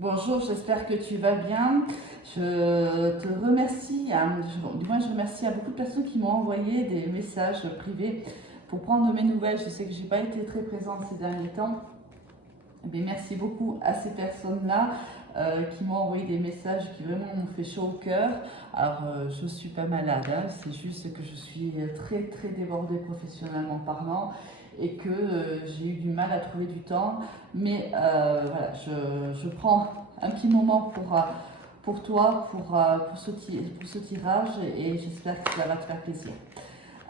Bonjour, j'espère que tu vas bien. Je te remercie, du moins je remercie à beaucoup de personnes qui m'ont envoyé des messages privés pour prendre mes nouvelles. Je sais que je n'ai pas été très présente ces derniers temps. Mais merci beaucoup à ces personnes-là qui m'ont envoyé des messages qui vraiment m'ont fait chaud au cœur. Alors, je ne suis pas malade, hein, c'est juste que je suis très très débordée professionnellement parlant et que j'ai eu du mal à trouver du temps. Mais voilà, je prends un petit moment pour toi, pour ce tirage et j'espère que ça va te faire plaisir.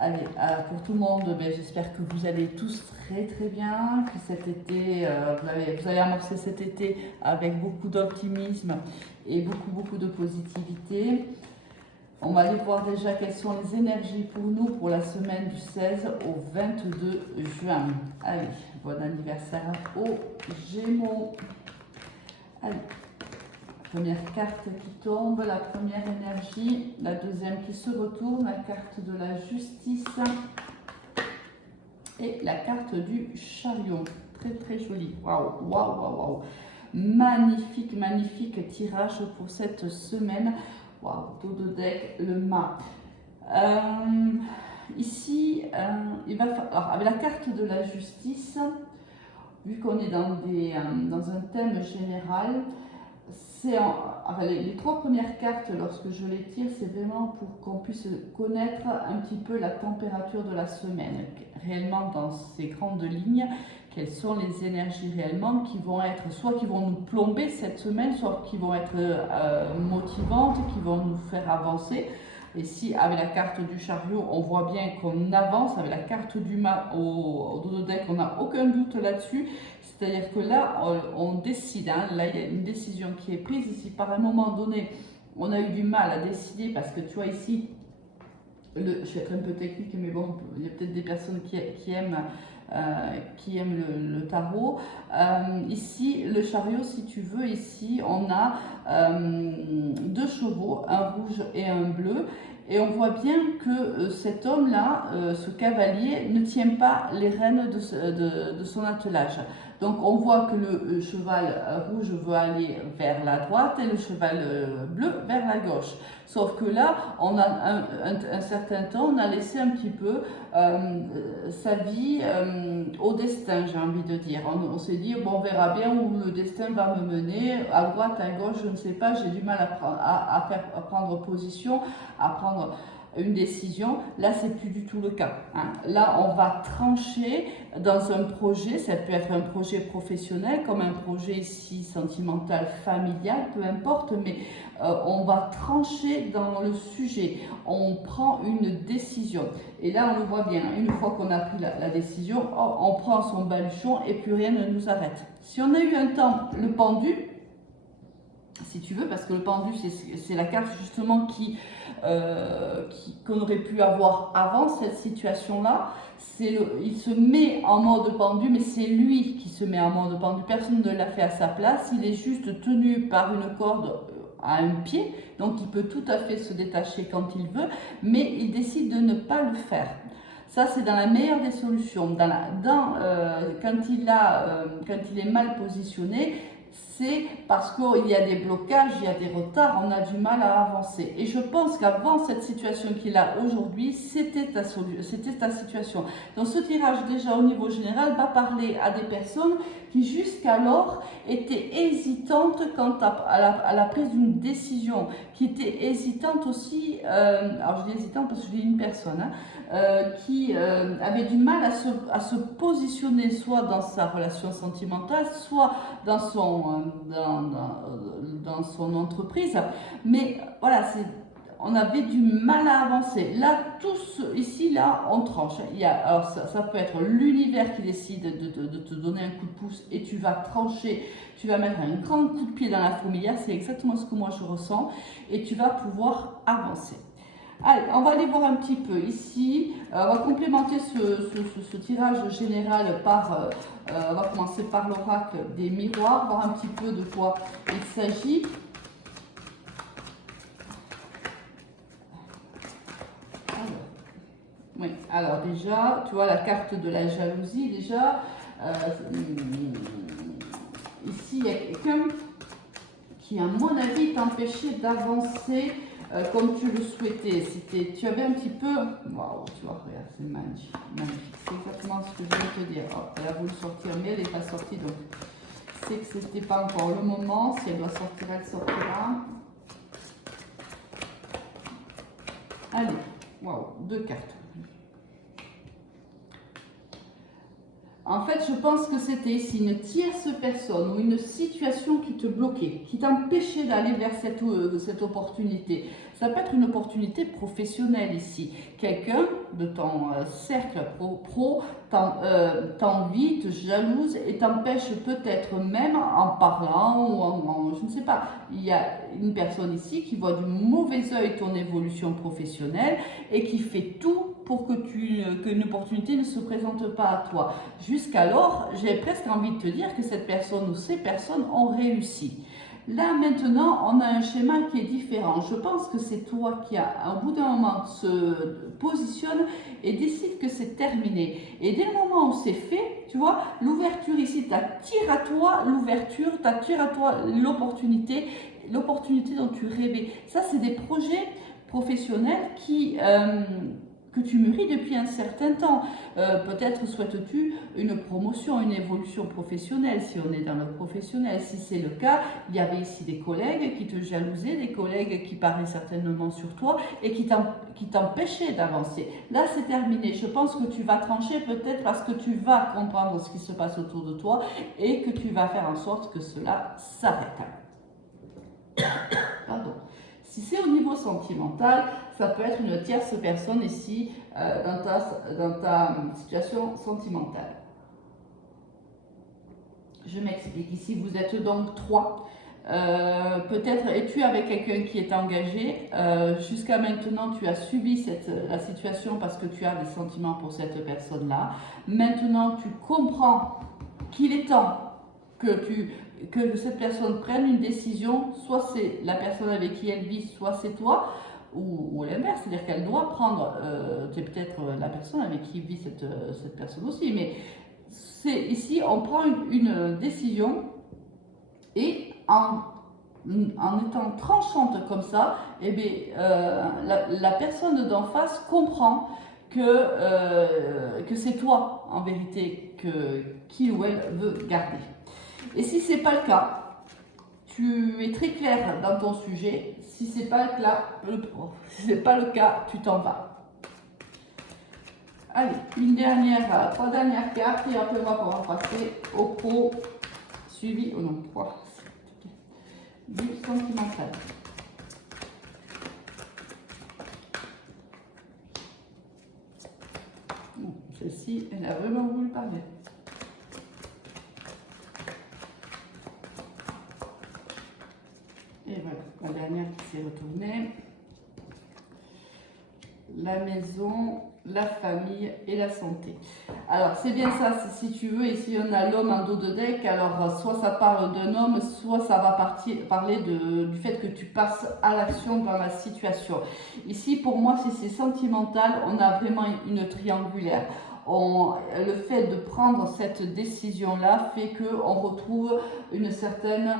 Allez, pour tout le monde, ben, j'espère que vous allez tous très très bien, que cet été, vous allez amorcer cet été avec beaucoup d'optimisme et beaucoup de positivité. On va aller voir déjà quelles sont les énergies pour nous pour la semaine du 16 au 22 juin. Allez, bon anniversaire aux Gémeaux. Allez. Première carte qui tombe, la première énergie, la deuxième qui se retourne, la carte de la justice et la carte du chariot. Très très joli. Waouh, waouh, waouh, waouh. Magnifique, magnifique tirage pour cette semaine. Waouh, dos de deck, le mât. Ici, il va falloir, avec la carte de la justice, vu qu'on est dans un thème général, les trois premières cartes, lorsque je les tire, c'est vraiment pour qu'on puisse connaître un petit peu la température de la semaine, réellement dans ces grandes lignes, quelles sont les énergies réellement qui vont être, soit qui vont nous plomber cette semaine, soit qui vont être motivantes, qui vont nous faire avancer. Et si avec la carte du chariot, on voit bien qu'on avance, avec la carte du mât au dos de deck, on n'a aucun doute là-dessus. C'est-à-dire que là, on décide, hein, là il y a une décision qui est prise. Ici, par un moment donné, on a eu du mal à décider parce que tu vois ici, je vais être un peu technique, mais bon, il y a peut-être des personnes qui aiment le tarot. Ici, le chariot, si tu veux, ici, on a deux chevaux, un rouge et un bleu. Et on voit bien que cet homme-là, ce cavalier, ne tient pas les rênes de son attelage. Donc on voit que le cheval rouge veut aller vers la droite et le cheval bleu vers la gauche. Sauf que là, on a un certain temps, on a laissé un petit peu sa vie au destin, j'ai envie de dire. On s'est dit, bon, on verra bien où le destin va me mener, à droite, à gauche, je ne sais pas, j'ai du mal à prendre position, à prendre une décision. Là, c'est plus du tout le cas, hein. Là, on va trancher dans un projet, ça peut être un projet professionnel, comme un projet ici sentimental, familial, peu importe, mais on va trancher dans le sujet, on prend une décision. Et là, on le voit bien, une fois qu'on a pris la décision, on prend son baluchon et plus rien ne nous arrête. Si on a eu un temps, le pendu, si tu veux, parce que le pendu, c'est la carte justement qu'on aurait pu avoir avant cette situation-là. Il se met en mode pendu, mais c'est lui qui se met en mode pendu. Personne ne l'a fait à sa place. Il est juste tenu par une corde à un pied, donc il peut tout à fait se détacher quand il veut, mais il décide de ne pas le faire. Ça, c'est dans la meilleure des solutions. Quand il est mal positionné, c'est parce qu'il y a des blocages, il y a des retards, on a du mal à avancer. Et je pense qu'avant cette situation qu'il a aujourd'hui, c'était ta situation. Donc ce tirage déjà au niveau général va parler à des personnes qui jusqu'alors étaient hésitantes quant à la prise d'une décision, qui étaient hésitantes aussi, alors je dis hésitante parce que je dis une personne, hein, qui avait du mal à se positionner soit dans sa relation sentimentale, soit dans son entreprise. Mais voilà, on avait du mal à avancer. Là, ici, là, on tranche. Alors ça peut être l'univers qui décide de te donner un coup de pouce et tu vas trancher, tu vas mettre un grand coup de pied dans la fourmilière, c'est exactement ce que moi je ressens, et tu vas pouvoir avancer. Allez, on va aller voir un petit peu ici. On va complémenter ce tirage général par, on va commencer par l'oracle des miroirs, voir un petit peu de quoi il s'agit. Oui, alors déjà, tu vois la carte de la jalousie, déjà, ici il y a quelqu'un qui, à mon avis, t'empêchait d'avancer comme tu le souhaitais. Tu avais un petit peu... Waouh, tu vois, regarde, c'est magnifique, magnifique. C'est exactement ce que je voulais te dire. Oh, elle a voulu sortir, mais elle n'est pas sortie, donc c'est que ce n'était pas encore le moment. Si elle doit sortir, elle sortira. Allez, waouh, 2 cartes. En fait, je pense que c'était ici une tierce personne ou une situation qui te bloquait, qui t'empêchait d'aller vers cette opportunité. Ça peut être une opportunité professionnelle ici. Quelqu'un de ton cercle pro t'envie, te jalouse et t'empêche peut-être même en parlant ou je ne sais pas. Il y a une personne ici qui voit du mauvais œil ton évolution professionnelle et qui fait tout pour qu'une opportunité ne se présente pas à toi. Jusqu'alors, j'ai presque envie de te dire que cette personne ou ces personnes ont réussi. Là, maintenant, on a un schéma qui est différent. Je pense que c'est toi qui, au bout d'un moment, se positionne et décide que c'est terminé. Et dès le moment où c'est fait, tu vois, l'ouverture ici t'attire à toi, l'ouverture t'attire à toi l'opportunité dont tu rêvais. Ça, c'est des projets professionnels que tu mûris depuis un certain temps. Peut-être souhaites-tu une promotion, une évolution professionnelle, si on est dans le professionnel. Si c'est le cas, il y avait ici des collègues qui te jalousaient, des collègues qui parlaient certainement sur toi et qui t'empêchaient d'avancer. Là, c'est terminé. Je pense que tu vas trancher peut-être parce que tu vas comprendre ce qui se passe autour de toi et que tu vas faire en sorte que cela s'arrête. Pardon. Si c'est au niveau sentimental, ça peut être une tierce personne ici dans ta situation sentimentale. Je m'explique. Ici, vous êtes donc 3. Peut-être es-tu avec quelqu'un qui est engagé. Jusqu'à maintenant, tu as subi la situation parce que tu as des sentiments pour cette personne-là. Maintenant, tu comprends qu'il est temps que cette personne prenne une décision, soit c'est la personne avec qui elle vit, soit c'est toi, ou l'inverse, c'est-à-dire qu'elle doit prendre, c'est peut-être la personne avec qui vit cette personne aussi, mais ici, on prend une décision et en étant tranchante comme ça, eh bien, la personne d'en face comprend que c'est toi, en vérité, qu'il ou elle veut garder. Et si ce n'est pas le cas, tu es très clair dans ton sujet. Si ce n'est pas le cas, tu t'en vas. Allez, 3 dernières cartes et après on va passer au pro suivi, oh non, 3, du sentimental. Celle-ci, elle a vraiment voulu parler. Et voilà, la dernière qui s'est retournée. La maison, la famille et la santé. Alors, c'est bien ça, si tu veux, ici on a l'homme en dos de deck, alors soit ça parle d'un homme, soit ça va parler du fait que tu passes à l'action dans la situation. Ici, pour moi, si c'est sentimental, on a vraiment une triangulaire. Le fait de prendre cette décision-là fait qu'on retrouve une certaine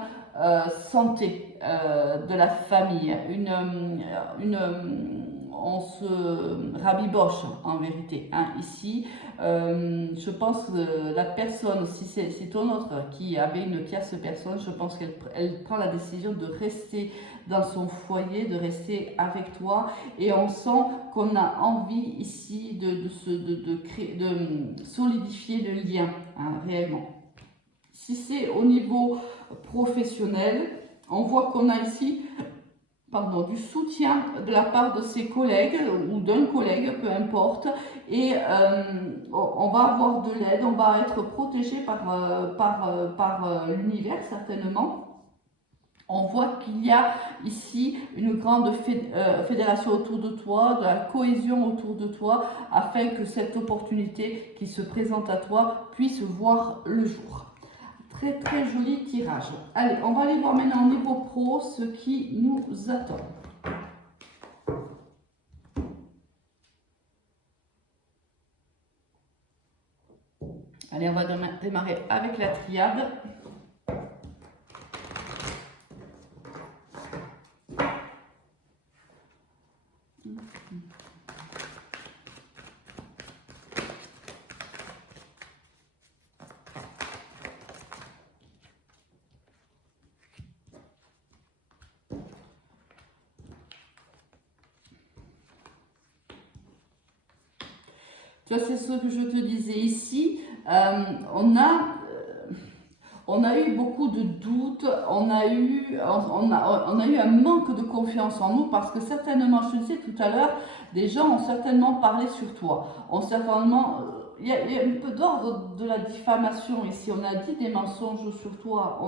santé de la famille, on se rabiboche en vérité. Hein. Ici, je pense que la personne, si c'est ton autre qui avait une tierce personne, je pense qu'elle prend la décision de rester dans son foyer, de rester avec toi. Et on sent qu'on a envie ici de solidifier le lien, hein, réellement. Si c'est au niveau professionnel, on voit qu'on a ici du soutien de la part de ses collègues ou d'un collègue, peu importe, et on va avoir de l'aide, on va être protégé par l'univers certainement. On voit qu'il y a ici une grande fédération autour de toi, de la cohésion autour de toi, afin que cette opportunité qui se présente à toi puisse voir le jour. Très très joli tirage. Allez, on va aller voir maintenant au niveau pro ce qui nous attend. Allez, on va démarrer avec la triade. Tu vois, c'est ce que je te disais ici. On a eu beaucoup de doutes, on a eu un manque de confiance en nous parce que certainement, je te disais tout à l'heure, des gens ont certainement parlé sur toi, ont certainement, il y a un peu d'ordre de la diffamation ici, on a dit des mensonges sur toi,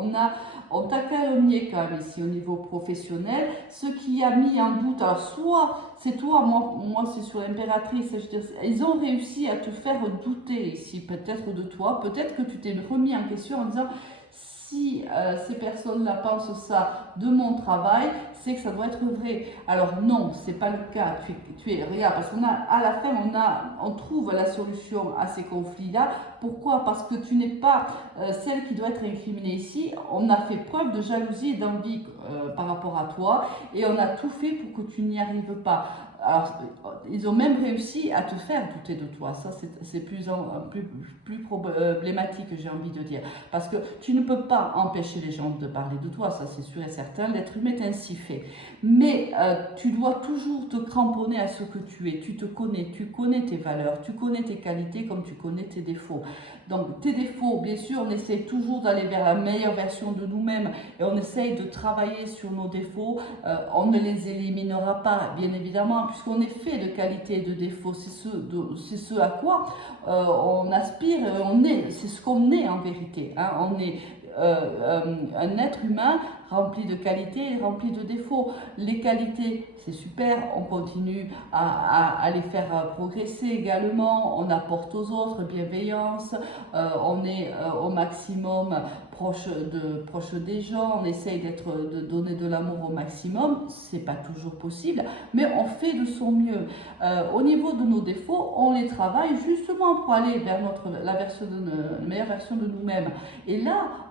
on t'a calomnié quand même ici au niveau professionnel, ce qui a mis en doute, alors soit c'est toi, moi c'est sur l'impératrice, ils ont réussi à te faire douter ici, peut-être de toi, peut-être que tu t'es remis en question en disant si ces personnes-là pensent ça de mon travail, c'est que ça doit être vrai. Alors non, c'est pas le cas. Regarde, parce qu'on a à la fin, on trouve la solution à ces conflits-là. Pourquoi? Parce que tu n'es pas celle qui doit être incriminée ici. On a fait preuve de jalousie et d'envie par rapport à toi, et on a tout fait pour que tu n'y arrives pas. Alors, ils ont même réussi à te faire douter de toi. Ça, c'est plus problématique, j'ai envie de dire. Parce que tu ne peux pas empêcher les gens de parler de toi, ça c'est sûr et certain. L'être humain est ainsi fait. Mais tu dois toujours te cramponner à ce que tu es. Tu connais tes valeurs, tu connais tes qualités comme tu connais tes défauts. Donc, tes défauts, bien sûr, on essaie toujours d'aller vers la meilleure version de nous-mêmes et on essaye de travailler sur nos défauts. On ne les éliminera pas, bien évidemment, puisqu'on est fait de qualités et de défauts. C'est ce à quoi on aspire, c'est ce qu'on est en vérité. Hein. On est un être humain rempli de qualités et rempli de défauts. Les qualités, c'est super, on continue à les faire progresser également, on apporte aux autres bienveillance, on est au maximum proche des gens, on essaye de donner de l'amour au maximum, c'est pas toujours possible, mais on fait de son mieux. Au niveau de nos défauts, on les travaille justement pour aller vers la meilleure version de nous-mêmes. Et là,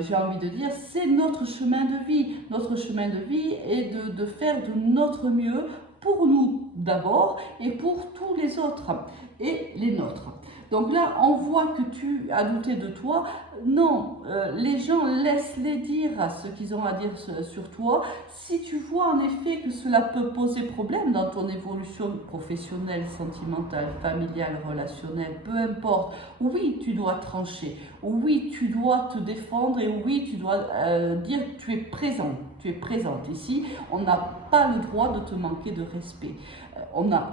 j'ai envie de dire, c'est notre chemin de vie. Notre chemin de vie est de faire de notre mieux pour nous d'abord et pour tous les autres et les nôtres. Donc là, on voit que tu as douté de toi. Non, les gens, laisse-les dire ce qu'ils ont à dire sur toi. Si tu vois en effet que cela peut poser problème dans ton évolution professionnelle, sentimentale, familiale, relationnelle, peu importe, oui, tu dois trancher. Oui, tu dois te défendre et oui, tu dois dire que tu es présent. Tu es présente ici. On n'a pas le droit de te manquer de respect.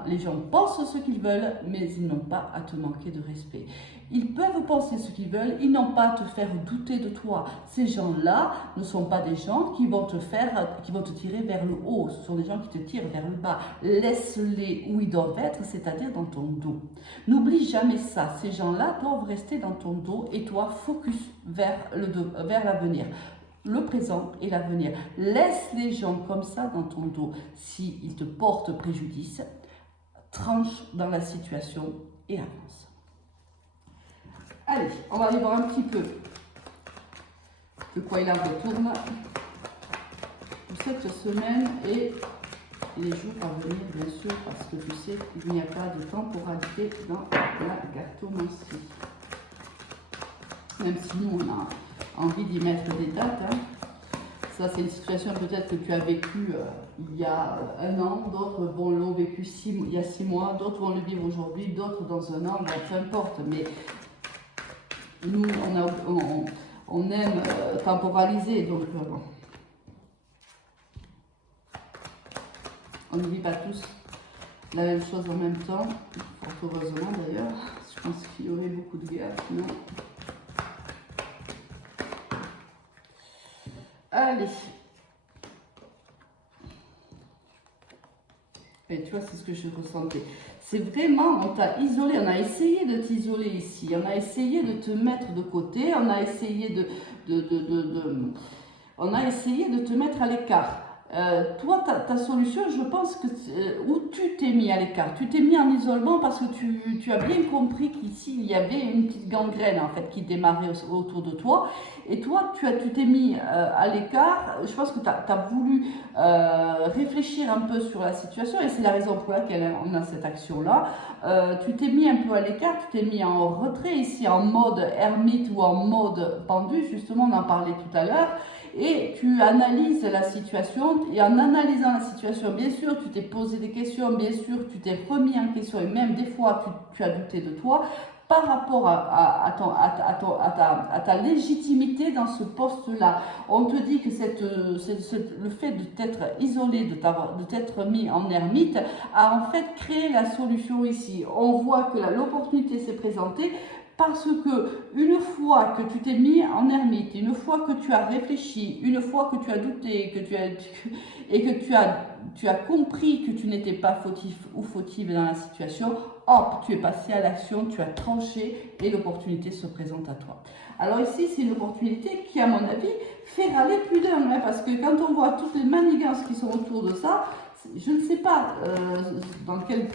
Les gens pensent ce qu'ils veulent, mais ils n'ont pas à te manquer de respect. Ils peuvent penser ce qu'ils veulent, ils n'ont pas à te faire douter de toi. Ces gens-là ne sont pas des gens qui vont te tirer vers le haut. Ce sont des gens qui te tirent vers le bas. Laisse-les où ils doivent être, c'est-à-dire dans ton dos. N'oublie jamais ça. Ces gens-là doivent rester dans ton dos et toi, focus vers l'avenir. Le présent et l'avenir. Laisse les gens comme ça dans ton dos. S'ils te portent préjudice, tranche dans la situation et avance. Allez, on va aller voir un petit peu de quoi il en retourne pour cette semaine et les jours à venir, bien sûr, parce que tu sais qu'il n'y a pas de temporalité dans la cartomancie. Même si nous, on a envie d'y mettre des dates. Hein. Ça, c'est une situation peut-être que tu as vécue il y a un an, d'autres l'ont vécu il y a 6 mois, d'autres vont le vivre aujourd'hui, d'autres dans un an, bon, peu importe. Mais nous, on aime temporaliser, donc on ne vit pas tous la même chose en même temps, fort heureusement d'ailleurs. Je pense qu'il y aurait beaucoup de guerres, sinon. Allez. Et tu vois, c'est ce que je ressentais. C'est vraiment, on t'a isolé, on a essayé de t'isoler ici, on a essayé de te mettre de côté, on a essayé de te mettre à l'écart. Toi, ta solution, je pense que où tu t'es mis à l'écart, tu t'es mis en isolement parce que tu as bien compris qu'ici, il y avait une petite gangrène en fait qui démarrait autour de toi. Et toi, tu t'es mis à l'écart. Je pense que tu as voulu réfléchir un peu sur la situation et c'est la raison pour laquelle on a cette action-là. Tu t'es mis un peu à l'écart, tu t'es mis en retrait ici, en mode ermite ou en mode pendu. Justement, on en parlait tout à l'heure. Et tu analyses la situation, et en analysant la situation, bien sûr, tu t'es posé des questions, bien sûr, tu t'es remis en question et même des fois, tu as douté de toi par rapport à ta légitimité dans ce poste-là. On te dit que le fait de t'être isolé, de t'être mis en ermite, a en fait créé la solution ici. On voit que l'opportunité s'est présentée parce que une fois que tu t'es mis en ermite, une fois que tu as réfléchi, une fois que tu as douté, et que tu as compris que tu n'étais pas fautif ou fautive dans la situation, hop, tu es passé à l'action, tu as tranché et l'opportunité se présente à toi. Alors ici, c'est une opportunité qui, à mon avis, fait râler plus d'un, hein, parce que quand on voit toutes les manigances qui sont autour de ça, je ne sais pas dans quel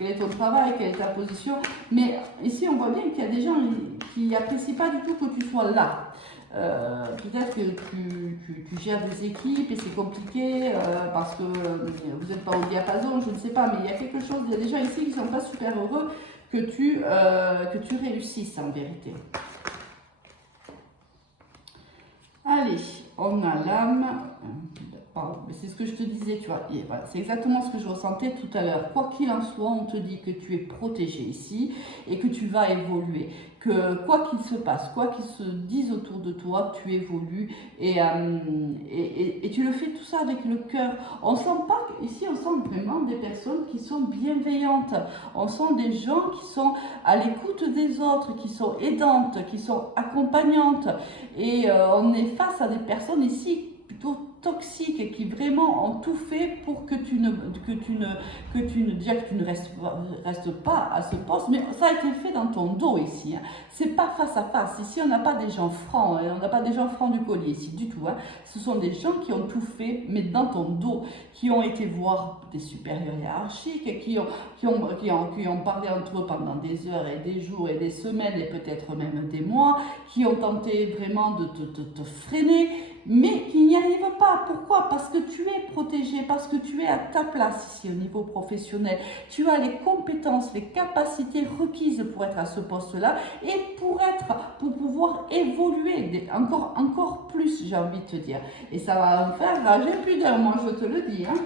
est ton travail, quelle est ta position, mais ici on voit bien qu'il y a des gens qui n'apprécient pas du tout que tu sois là. Peut-être que tu gères des équipes et c'est compliqué parce que vous n'êtes pas au diapason, je ne sais pas, mais il y a quelque chose, il y a des gens ici qui ne sont pas super heureux que tu réussisses en vérité. Allez, on a l'âme. C'est ce que je te disais, tu vois. Voilà, c'est exactement ce que je ressentais tout à l'heure. Quoi qu'il en soit, on te dit que tu es protégé ici et que tu vas évoluer. Que quoi qu'il se passe, quoi qu'il se dise autour de toi, tu évolues et tu le fais tout ça avec le cœur. On sent pas ici, on sent vraiment des personnes qui sont bienveillantes. On sent des gens qui sont à l'écoute des autres, qui sont aidantes, qui sont accompagnantes. Et on est face à des personnes ici plutôt toxiques qui vraiment ont tout fait pour que tu ne restes pas à ce poste, mais ça a été fait dans ton dos ici. Hein. C'est pas face à face. Ici, on n'a pas des gens francs, on n'a pas des gens francs du collier ici du tout. Hein. Ce sont des gens qui ont tout fait, mais dans ton dos, qui ont été voir des supérieurs hiérarchiques, qui ont parlé entre eux pendant des heures et des jours et des semaines et peut-être même des mois, qui ont tenté vraiment de te freiner, mais qui n'y arrivent pas. Pourquoi? Parce que tu es protégé, parce que tu es à ta place ici au niveau professionnel. Tu as les compétences, les capacités requises pour être à ce poste-là et pour pouvoir évoluer encore plus, j'ai envie de te dire. Et ça va me faire rager plus d'un, moi je te le dis. Hein.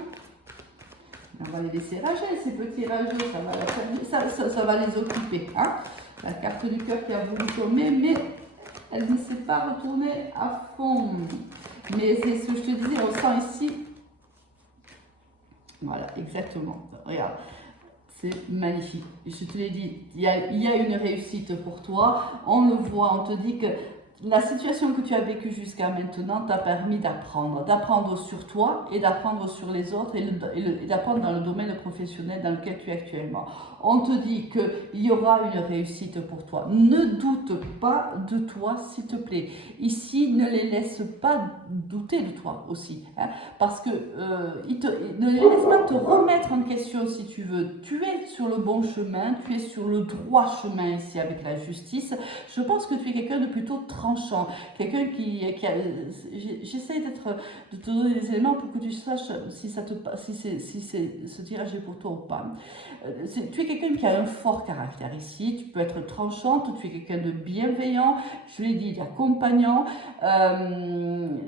On va les laisser rager, ces petits rageux, ça va les occuper. Hein. La carte du cœur qui a voulu tomber, mais elle ne s'est pas retournée à fond. Mais c'est ce que je te disais, on sent ici. Voilà, exactement. Regarde, c'est magnifique. Je te l'ai dit, il y a une réussite pour toi. On le voit, on te dit que la situation que tu as vécue jusqu'à maintenant t'a permis d'apprendre sur toi et d'apprendre sur les autres et d'apprendre dans le domaine professionnel dans lequel tu es actuellement. On te dit qu'il y aura une réussite pour toi. Ne doute pas de toi, s'il te plaît. Ici, ne les laisse pas douter de toi aussi. Hein, parce que ne les laisse pas te remettre en question si tu veux. Tu es sur le bon chemin, tu es sur le droit chemin ici avec la justice. Je pense que tu es quelqu'un de plutôt tranchant, quelqu'un j'essaie de te donner des éléments pour que tu saches si ce tirage est pour toi ou pas. Tu es quelqu'un qui a un fort caractère ici, tu peux être tranchante, tu es quelqu'un de bienveillant, je l'ai dit, d'accompagnant,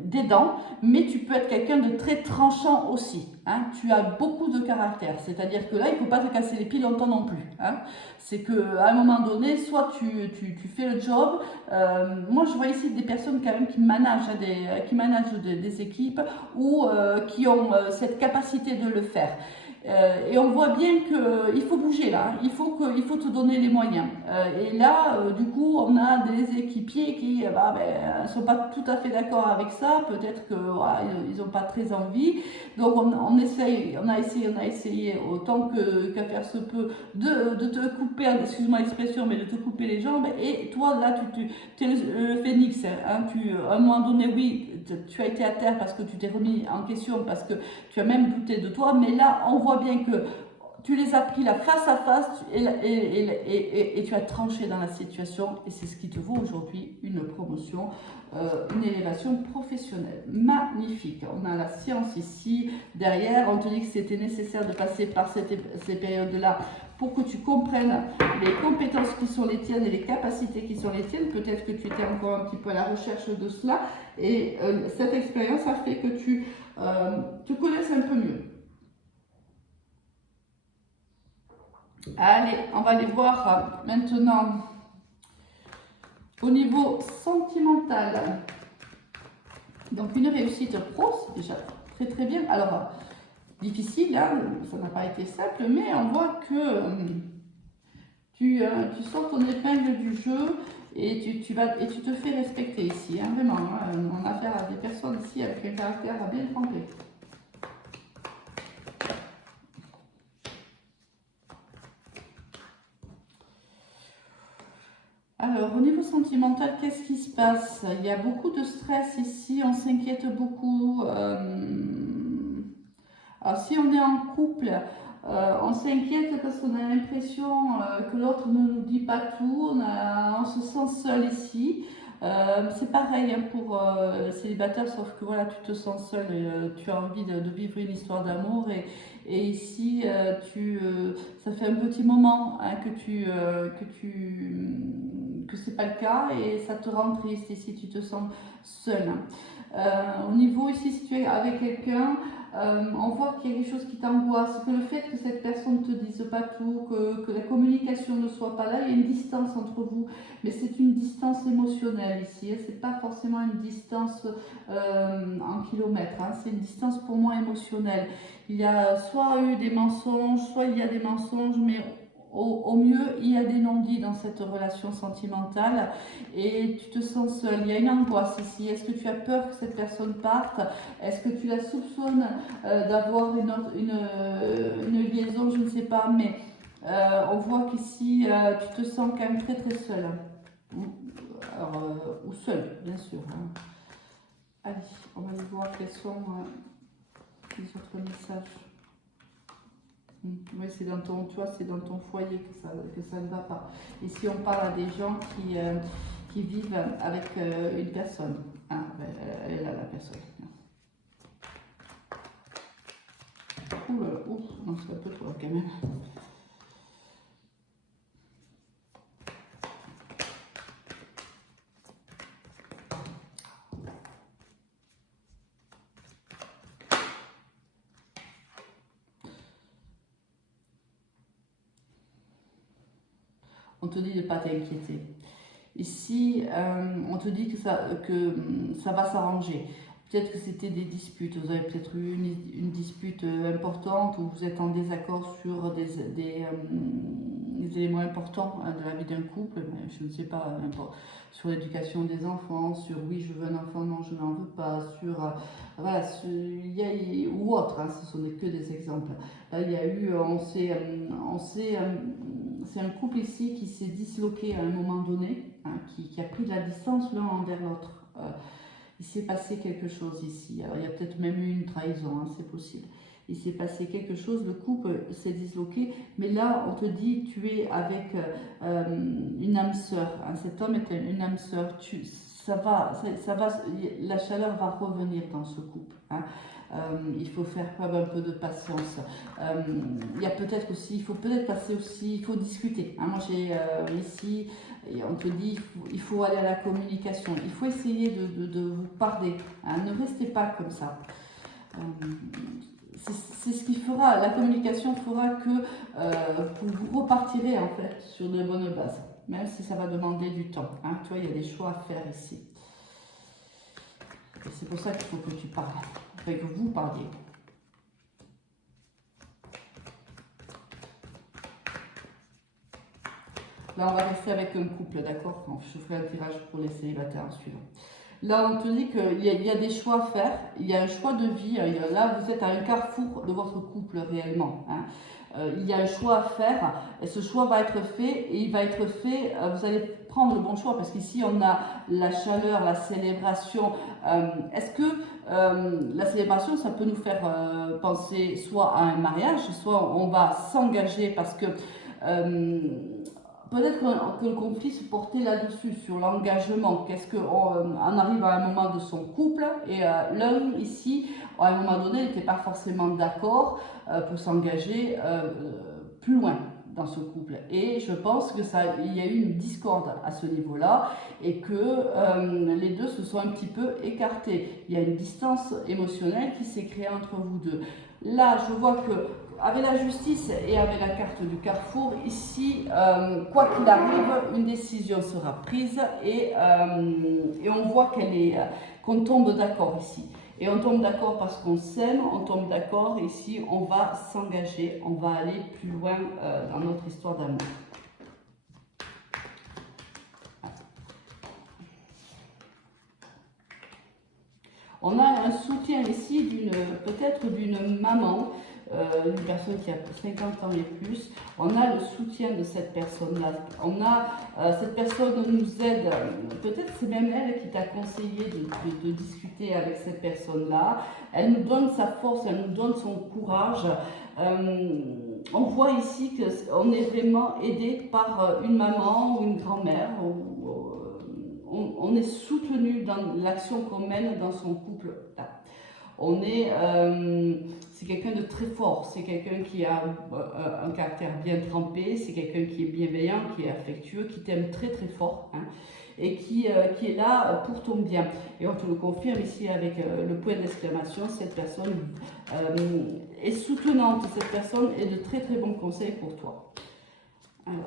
d'aidant, mais tu peux être quelqu'un de très tranchant aussi. Hein. Tu as beaucoup de caractère, c'est-à-dire que là, il ne faut pas te casser les pieds longtemps non plus. Hein. C'est qu'à un moment donné, soit tu fais le job. Moi, je vois ici des personnes quand même qui managent des équipes ou qui ont cette capacité de le faire. Et on voit bien qu'il faut bouger là, il faut te donner les moyens. Et là, du coup, on a des équipiers qui ne sont pas tout à fait d'accord avec ça, peut-être qu'ils n'ont pas très envie. Donc on a essayé autant qu'à faire se peut de te couper, excuse-moi l'expression, mais de te couper les jambes. Et toi, là, tu es le phénix. Hein, à un moment donné, oui, tu as été à terre parce que tu t'es remis en question, parce que tu as même douté de toi, mais là, on voit bien que tu les as pris là face à face et tu as tranché dans la situation et c'est ce qui te vaut aujourd'hui une promotion, une élévation professionnelle. Magnifique. On a la science ici derrière. On te dit que c'était nécessaire de passer par ces périodes-là pour que tu comprennes les compétences qui sont les tiennes et les capacités qui sont les tiennes. Peut-être que tu étais encore un petit peu à la recherche de cela et cette expérience a fait que tu te connaisses un peu mieux. Allez, on va aller voir maintenant au niveau sentimental. Donc une réussite pro, c'est déjà très très bien. Alors, difficile, hein, ça n'a pas été simple, mais on voit que tu sors ton épingle du jeu et tu te fais respecter ici, hein, vraiment. Hein, on a affaire à des personnes ici avec un caractère bien trempé. Alors, au niveau sentimental, qu'est-ce qui se passe? Il y a beaucoup de stress ici, on s'inquiète beaucoup. Alors, si on est en couple, on s'inquiète parce qu'on a l'impression que l'autre ne nous dit pas tout, on se sent seul ici. C'est pareil hein, pour le célibataire, sauf que voilà, tu te sens seul et tu as envie de vivre une histoire d'amour. Et ici, ça fait un petit moment hein, que c'est pas le cas et ça te rend triste ici, tu te sens seul. Au niveau ici, si tu es avec quelqu'un, on voit qu'il y a quelque chose qui t'angoisse, que le fait que cette personne ne te dise pas tout, que la communication ne soit pas là, il y a une distance entre vous, mais c'est une distance émotionnelle ici, hein, c'est pas forcément une distance en kilomètres, hein, c'est une distance pour moi émotionnelle. Il y a soit eu des mensonges, soit il y a des mensonges, mais au mieux, il y a des non-dits dans cette relation sentimentale et tu te sens seul. Il y a une angoisse ici. Est-ce que tu as peur que cette personne parte? Est-ce que tu la soupçonnes d'avoir une liaison? Je ne sais pas, mais on voit qu'ici, tu te sens quand même très très seul. Ou seul, bien sûr. Hein. Allez, on va aller voir quels sont les autres messages. Oui, c'est dans ton, tu vois, c'est dans ton foyer que ça ne va pas. Ici, on parle à des gens qui vivent avec une personne. Ah, ben, elle est là, la personne. Ouh là là, ouf, non, c'est un peu trop quand même. On te dit de ne pas t'inquiéter. Ici, on te dit que ça va s'arranger. Peut-être que c'était des disputes, vous avez peut-être eu une dispute importante ou vous êtes en désaccord sur des éléments importants hein, de la vie d'un couple, mais je ne sais pas, sur l'éducation des enfants, sur oui je veux un enfant, non je n'en veux pas, sur voilà, ou autre, hein, ce sont que des exemples. Là il y a eu, c'est un couple ici qui s'est disloqué à un moment donné, hein, qui a pris de la distance l'un envers l'autre. Il s'est passé quelque chose ici. Alors, il y a peut-être même eu une trahison, hein, c'est possible. Il s'est passé quelque chose, le couple s'est disloqué, mais là, on te dit, tu es avec une âme sœur. Hein, cet homme est une âme sœur. La chaleur va revenir dans ce couple. Hein. Il faut faire preuve un peu de patience. Il y a peut-être aussi, il faut peut-être passer aussi, il faut discuter. Hein. Moi, j'ai ici, et on te dit, il faut aller à la communication. Il faut essayer de vous parler. Hein. Ne restez pas comme ça. C'est ce qui fera, la communication fera que vous repartirez en fait sur de bonnes bases, même si ça va demander du temps. Hein. Tu vois, il y a des choix à faire ici. Et c'est pour ça qu'il faut que tu parles, enfin, que vous parliez. Là, on va rester avec un couple, d'accord? Je ferai un tirage pour les célibataires en suivant. Là, on te dit qu'il y a des choix à faire, il y a un choix de vie. Là, vous êtes à un carrefour de votre couple réellement. Hein. Il y a un choix à faire et ce choix va être fait et il va être fait, vous allez prendre le bon choix parce qu'ici on a la chaleur, la célébration. Est-ce que la célébration ça peut nous faire penser soit à un mariage, soit on va s'engager parce que peut-être que le conflit se portait là-dessus, sur l'engagement. Qu'est-ce qu'on arrive à un moment de son couple et l'un ici, à un moment donné, n'était pas forcément d'accord pour s'engager plus loin. dans ce couple. Et je pense que il y a eu une discorde à ce niveau-là et que les deux se sont un petit peu écartés. Il y a une distance émotionnelle qui s'est créée entre vous deux. Là, je vois que avec la justice et avec la carte du carrefour, ici, quoi qu'il arrive, une décision sera prise et on voit qu'on tombe d'accord ici. Et on tombe d'accord parce qu'on s'aime, on tombe d'accord ici, on va s'engager, on va aller plus loin dans notre histoire d'amour. On a un soutien ici peut-être d'une maman, une personne qui a 50 ans et plus. On a le soutien de cette personne-là. Cette personne nous aide, peut-être c'est même elle qui t'a conseillé de discuter avec cette personne-là. Elle nous donne sa force, elle nous donne son courage. On voit ici qu'on est vraiment aidé par une maman ou une grand-mère. On est soutenu dans l'action qu'on mène dans son couple. C'est quelqu'un de très fort, c'est quelqu'un qui a un caractère bien trempé, c'est quelqu'un qui est bienveillant, qui est affectueux, qui t'aime très très fort, hein, et qui est là pour ton bien. Et on te le confirme ici avec le point d'exclamation, cette personne est soutenante, cette personne est de très très bons conseils pour toi. Alors.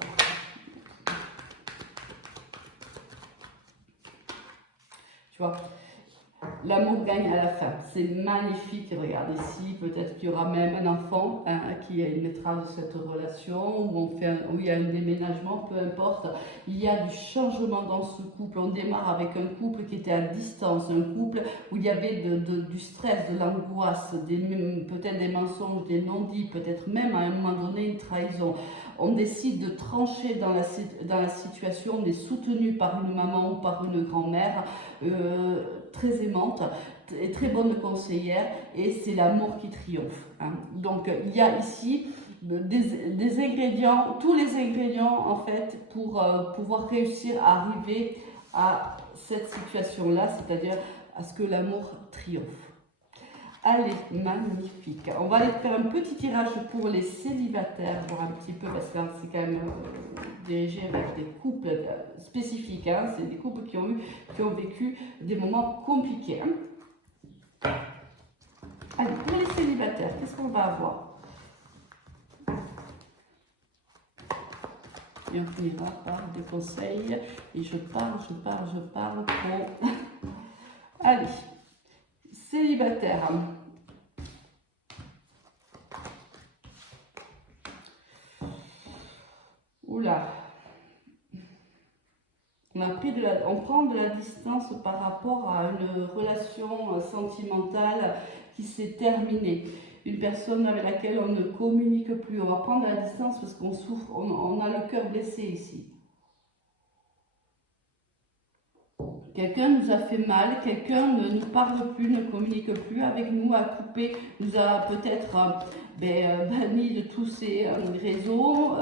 Tu vois, l'amour gagne à la fin. C'est magnifique. Regarde ici, peut-être qu'il y aura même un enfant qui naîtra de cette relation, où il y a un déménagement, peu importe. Il y a du changement dans ce couple. On démarre avec un couple qui était à distance, un couple où il y avait du stress, de l'angoisse, peut-être des mensonges, des non-dits, peut-être même à un moment donné une trahison. On décide de trancher dans la situation, on est soutenu par une maman ou par une grand-mère très aimante et très bonne conseillère, et c'est l'amour qui triomphe. Hein. Donc il y a ici des ingrédients, tous les ingrédients en fait pour pouvoir réussir à arriver à cette situation-là, c'est-à-dire à ce que l'amour triomphe. Allez, magnifique. On va aller faire un petit tirage pour les célibataires, voir un petit peu, parce que c'est quand même dirigé avec des couples spécifiques. Hein. C'est des couples qui ont vécu des moments compliqués. Hein. Allez, pour les célibataires, qu'est-ce qu'on va avoir? Et on finira par des conseils. Et je parle pour... Allez. Célibataire. Oula. On prend de la distance par rapport à une relation sentimentale qui s'est terminée. Une personne avec laquelle on ne communique plus. On va prendre de la distance parce qu'on souffre, on a le cœur blessé ici. Quelqu'un nous a fait mal, quelqu'un ne nous parle plus, ne communique plus avec nous, a coupé, nous a peut-être banni de tous ces réseaux.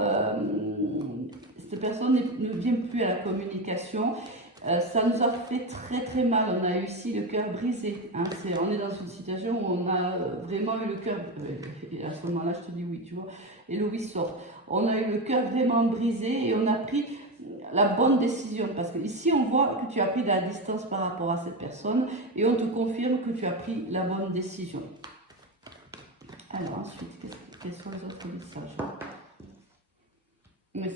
Cette personne ne vient plus à la communication. Ça nous a fait très très mal. On a eu ici le cœur brisé. Hein. On est dans une situation où on a vraiment eu le cœur. À ce moment-là, je te dis oui, tu vois. Et le oui sort. On a eu le cœur vraiment brisé et on a pris la bonne décision, parce que ici on voit que tu as pris de la distance par rapport à cette personne et on te confirme que tu as pris la bonne décision. Alors ensuite, quels sont les autres messages? Mais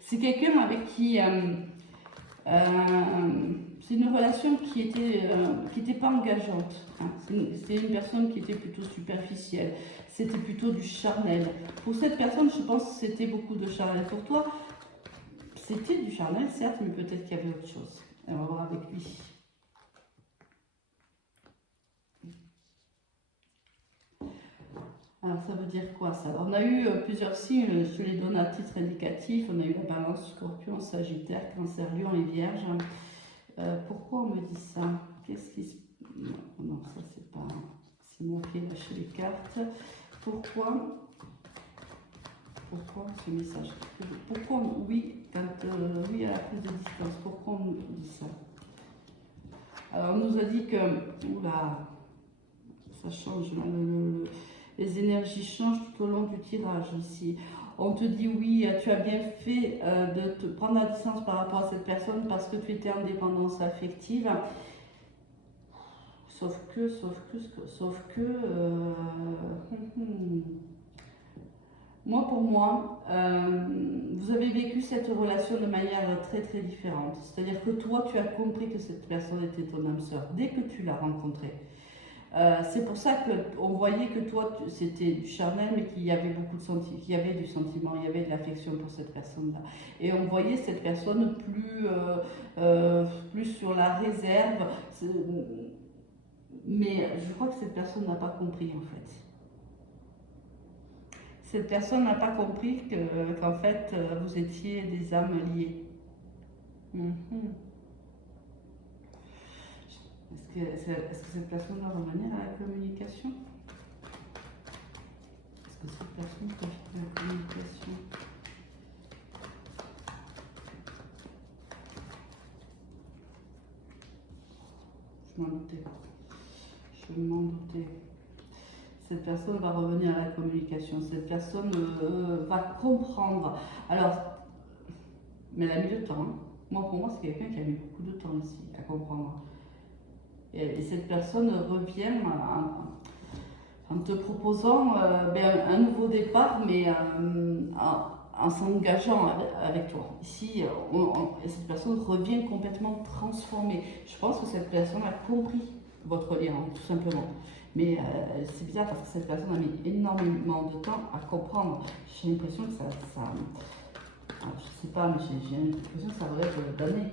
c'est quelqu'un avec qui c'est une relation qui était pas engageante. Hein. C'est une personne qui était plutôt superficielle. C'était plutôt du charnel. Pour cette personne, je pense que c'était beaucoup de charnel. Pour toi, c'était du charnel, certes, mais peut-être qu'il y avait autre chose. On va voir avec lui. Alors, ça veut dire quoi ça? Alors, on a eu plusieurs signes, je te les donne à titre indicatif. On a eu la Balance, Scorpion, Sagittaire, Cancer, Lion et Vierge. Pourquoi on me dit ça? Qu'est-ce qui se... Non, ça c'est pas... C'est moi qui ai lâché les cartes. Pourquoi ce message? Pourquoi oui, quand oui à la prise de distance? Pourquoi on nous dit ça? Alors, on nous a dit que... Oula, ça change, là, les énergies changent tout au long du tirage ici. On te dit oui, tu as bien fait de te prendre la distance par rapport à cette personne parce que tu étais en dépendance affective. Sauf que, moi pour moi, vous avez vécu cette relation de manière très très différente. C'est-à-dire que toi, tu as compris que cette personne était ton âme sœur dès que tu l'as rencontrée. C'est pour ça qu'on voyait que toi, c'était du charnel, mais qu'il y avait beaucoup de qu'il y avait du sentiment, il y avait de l'affection pour cette personne-là. Et on voyait cette personne plus sur la réserve. Mais je crois que cette personne n'a pas compris en fait. Cette personne n'a pas compris qu'en fait, vous étiez des âmes liées. Mhm. Est-ce que cette personne va revenir à la communication? Est-ce que cette personne peut faire la communication? Je m'en doutais. Je m'en doutais. Cette personne va revenir à la communication. Cette personne va comprendre. Alors, mais elle a mis le temps. Hein. Moi, pour moi, c'est quelqu'un qui a mis beaucoup de temps ici à comprendre. Et cette personne revient en te proposant un nouveau départ, mais en s'engageant avec toi. Ici, cette personne revient complètement transformée. Je pense que cette personne a compris votre lien, tout simplement. Mais c'est bizarre parce que cette personne a mis énormément de temps à comprendre. J'ai l'impression que alors, je sais pas, mais j'ai l'impression que ça relève d'années.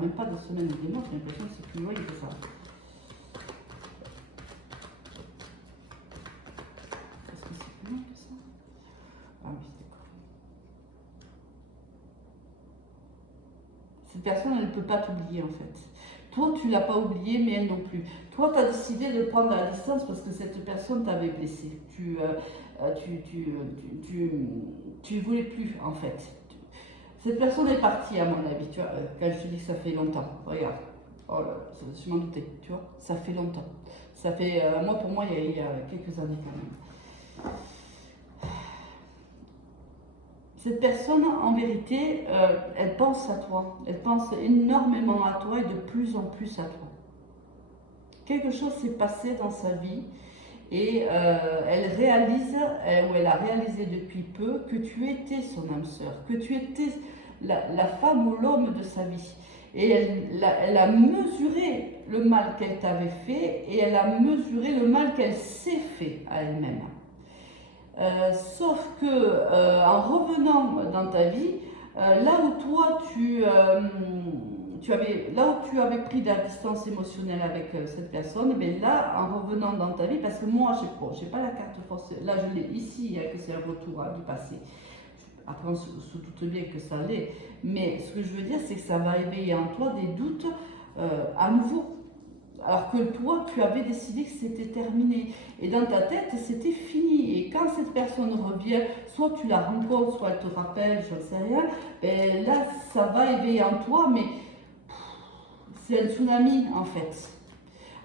Même pas de semaines ou de mois, j'ai l'impression que c'est plus loin que ça. Est-ce que c'est plus loin que ça? Ah oui, d'accord. Cette personne, elle ne peut pas t'oublier en fait. Toi, tu ne l'as pas oublié, mais elle non plus. Toi, tu as décidé de prendre la distance parce que cette personne t'avait blessé. Tu voulais plus en fait. Cette personne est partie, à mon avis, tu vois, quand je te dis que ça fait longtemps, regarde, oh là, je m'en doutais, tu vois, ça fait longtemps. Ça fait, pour moi, il y a quelques années quand même. Cette personne, en vérité, elle pense à toi, elle pense énormément à toi et de plus en plus à toi. Quelque chose s'est passé dans sa vie et elle réalise, ou elle a réalisé depuis peu, que tu étais son âme sœur, que tu étais la femme ou l'homme de sa vie. Et elle a mesuré le mal qu'elle t'avait fait et elle a mesuré le mal qu'elle s'est fait à elle-même. Sauf que en revenant dans ta vie, là où toi là où tu avais pris de la distance émotionnelle avec cette personne, mais là, en revenant dans ta vie, parce que moi, j'ai pas la carte force, là je l'ai ici, que c'est un retour du passé. Après, on se doute bien que ça l'est, mais ce que je veux dire, c'est que ça va éveiller en toi des doutes à nouveau. Alors que toi, tu avais décidé que c'était terminé. Et dans ta tête, c'était fini. Et quand cette personne revient, soit tu la rencontres, soit elle te rappelle, je ne sais rien, ben là, ça va éveiller en toi, mais c'est un tsunami en fait.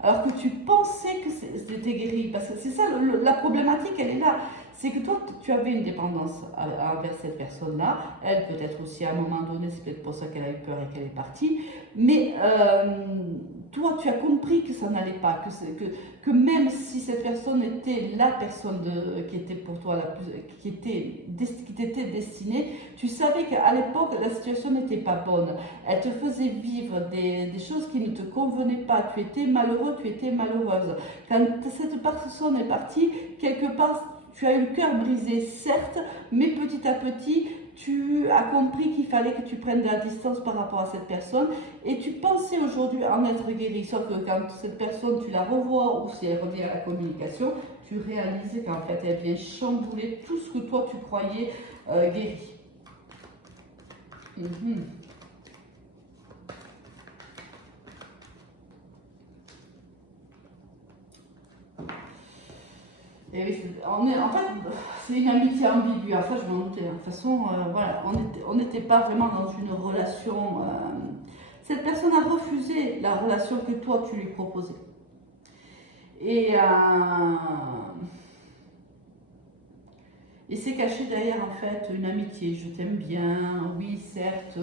Alors que tu pensais que c'était guéri. Parce que c'est ça, la problématique, elle est là. C'est que toi, tu avais une dépendance envers cette personne-là. Elle, peut-être aussi à un moment donné, c'est peut-être pour ça qu'elle a eu peur et qu'elle est partie. Mais toi, tu as compris que ça n'allait pas. Que même si cette personne était la personne qui était pour toi, qui t'était destinée, tu savais qu'à l'époque, la situation n'était pas bonne. Elle te faisait vivre des choses qui ne te convenaient pas. Tu étais malheureux, tu étais malheureuse. Quand cette personne est partie, quelque part, tu as eu le cœur brisé, certes, mais petit à petit, tu as compris qu'il fallait que tu prennes de la distance par rapport à cette personne et tu pensais aujourd'hui en être guéri. Sauf que quand cette personne, tu la revois ou si elle revient à la communication, tu réalises qu'en fait, elle vient chambouler tout ce que toi, tu croyais guéri. Et oui, en fait, c'est une amitié ambiguë. Alors ça, je m'en doutais. De toute façon, voilà, on n'était pas vraiment dans une relation. Cette personne a refusé la relation que toi, tu lui proposais. Et Et c'est caché derrière en fait une amitié, je t'aime bien, oui certes,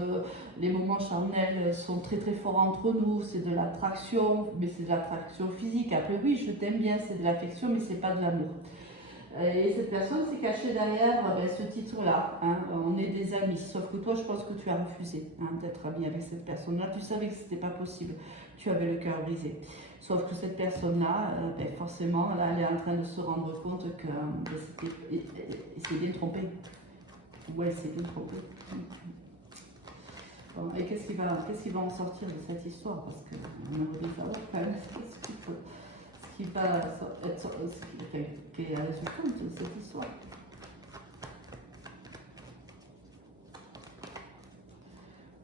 les moments charnels sont très très forts entre nous, c'est de l'attraction, mais c'est de l'attraction physique. Après oui, je t'aime bien, c'est de l'affection, mais c'est pas de l'amour. Et cette personne s'est cachée derrière ben, ce titre-là, hein, on est des amis. Sauf que toi, je pense que tu as refusé hein, d'être ami avec cette personne-là. Tu savais que c'était pas possible. Tu avais le cœur brisé. Sauf que cette personne-là, ben, forcément, là, elle est en train de se rendre compte que c'est bien trompé. Ou elle s'est bien trompée. Bon, et qu'est-ce qui va en sortir de cette histoire? Parce qu'on aimerait bien savoir quand même ce qui va être, quel est le résultat de cette histoire.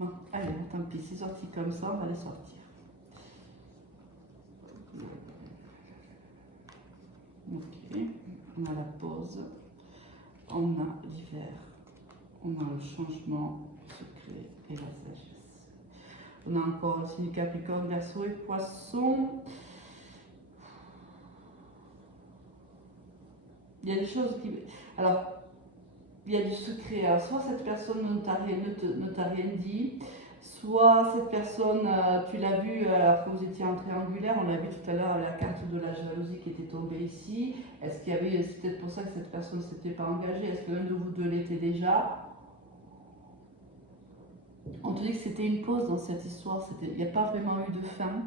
Bon, allez, tant pis, c'est sorti comme ça, on va les sortir. Ok, on a la pause, on a l'hiver, on a le changement, le secret et la sagesse. On a encore le signe Capricorne, Verseau et Poisson. Il y a des choses qui... Alors, il y a du secret. Alors, soit cette personne ne t'a rien dit, soit cette personne, tu l'as vu alors que vous étiez en triangulaire, on l'a vu tout à l'heure, la carte de la jalousie qui était tombée ici. Est-ce qu'il y avait, c'est peut-être pour ça que cette personne ne s'était pas engagée. Est-ce que l'un de vous deux l'était déjà? On te dit que c'était une pause dans cette histoire, il n'y a pas vraiment eu de fin.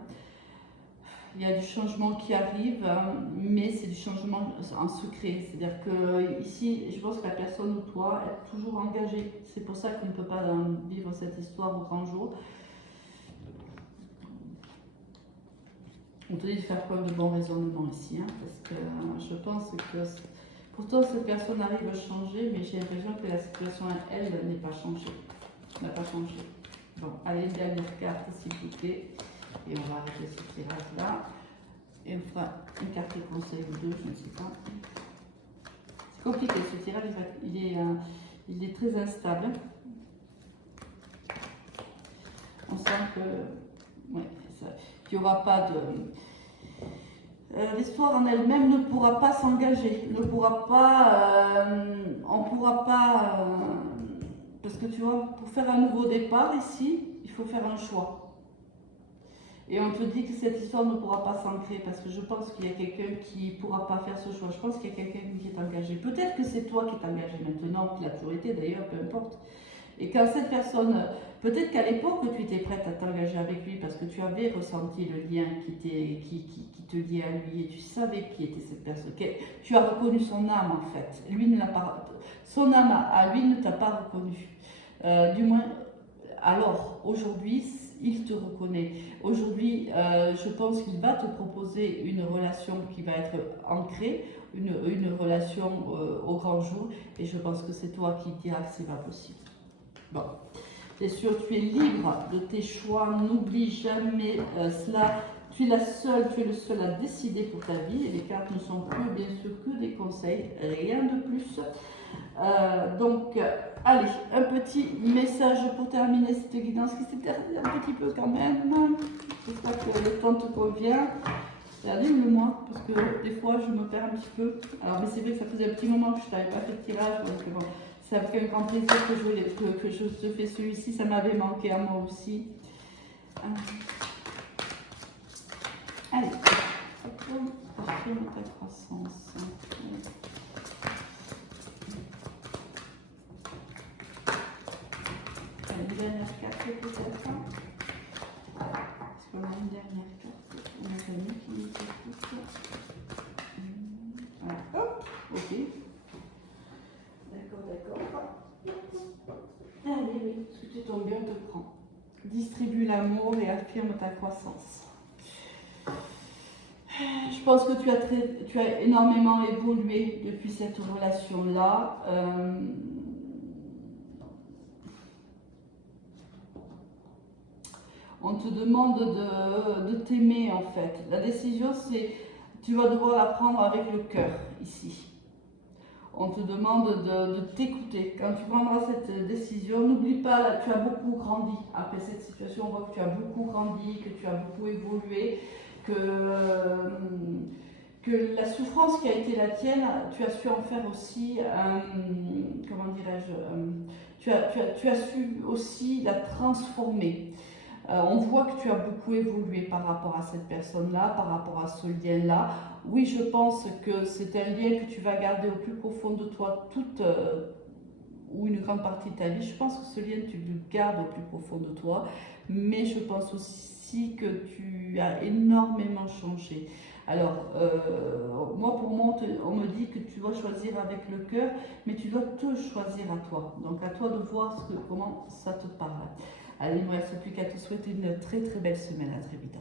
Il y a du changement qui arrive, mais c'est du changement en secret. C'est-à-dire que ici, je pense que la personne ou toi est toujours engagée. C'est pour ça qu'on ne peut pas vivre cette histoire au grand jour. On te dit de faire preuve de bon raisonnement ici, hein, parce que je pense que pourtant cette personne arrive à changer, mais j'ai l'impression que la situation, elle, n'est pas changée. N'a pas changé. Bon, allez, dernière carte, s'il vous plaît. Et on va arrêter ce tirage-là. Et on fera une carte de conseil ou deux, je ne sais pas. C'est compliqué, ce tirage, il est très instable. On sent que, ouais, qu'il n'y aura pas de... L'histoire en elle-même ne pourra pas s'engager, ne pourra pas... on ne pourra pas... parce que tu vois, pour faire un nouveau départ ici, il faut faire un choix. Et on te dit que cette histoire ne pourra pas s'ancrer parce que je pense qu'il y a quelqu'un qui ne pourra pas faire ce choix. Je pense qu'il y a quelqu'un qui est engagé. Peut-être que c'est toi qui es engagé maintenant, qui l'a toujours été d'ailleurs, peu importe. Et quand cette personne, peut-être qu'à l'époque tu étais prête à t'engager avec lui parce que tu avais ressenti le lien qui te liait à lui et tu savais qui était cette personne. Tu as reconnu son âme en fait. Lui ne l'a pas, son âme à lui ne t'a pas reconnu. Du moins, alors aujourd'hui, il te reconnaît. Aujourd'hui, je pense qu'il va te proposer une relation qui va être ancrée, une relation au grand jour, et je pense que c'est toi qui diras que c'est pas possible. Bon, c'est sûr, tu es libre de tes choix, n'oublie jamais cela. Tu es la seule, tu es le seul à décider pour ta vie, et les cartes ne sont que, bien sûr, que des conseils, rien de plus. Donc, allez, un petit message pour terminer cette guidance qui s'est terminée un petit peu quand même. J'espère que le temps te convient. Regardez-le-moi, parce que des fois je me perds un petit peu. Alors, mais c'est vrai que ça faisait un petit moment que je n'avais pas fait de tirage, donc bon, c'est avec un grand plaisir que je te fais celui-ci. Ça m'avait manqué à moi aussi. Allez, affirme ta croissance. Une dernière carte peut-être. Est-ce qu'on a une dernière carte? On a jamais qui nous écoute. Voilà. Hop, ok. D'accord. Allez, oui, parce que tu tombes bien, on te prend. Distribue l'amour et affirme ta croissance. Je pense que tu as énormément évolué depuis cette relation-là. On te demande de t'aimer en fait. La décision, c'est, tu vas devoir la prendre avec le cœur ici. On te demande de t'écouter. Quand tu prendras cette décision, n'oublie pas, tu as beaucoup grandi. Après cette situation, on voit que tu as beaucoup grandi, que tu as beaucoup évolué, que que la souffrance qui a été la tienne, tu as su en faire aussi, comment dirais-je, tu as su aussi la transformer. On voit que tu as beaucoup évolué par rapport à cette personne-là, par rapport à ce lien-là. Oui, je pense que c'est un lien que tu vas garder au plus profond de toi ou une grande partie de ta vie. Je pense que ce lien, tu le gardes au plus profond de toi. Mais je pense aussi que tu as énormément changé. Alors, moi, pour moi, on me dit que tu dois choisir avec le cœur, mais tu dois te choisir à toi. Donc, à toi de voir comment ça te parle. Allez, il ne me reste plus qu'à te souhaiter une très très belle semaine. À très vite.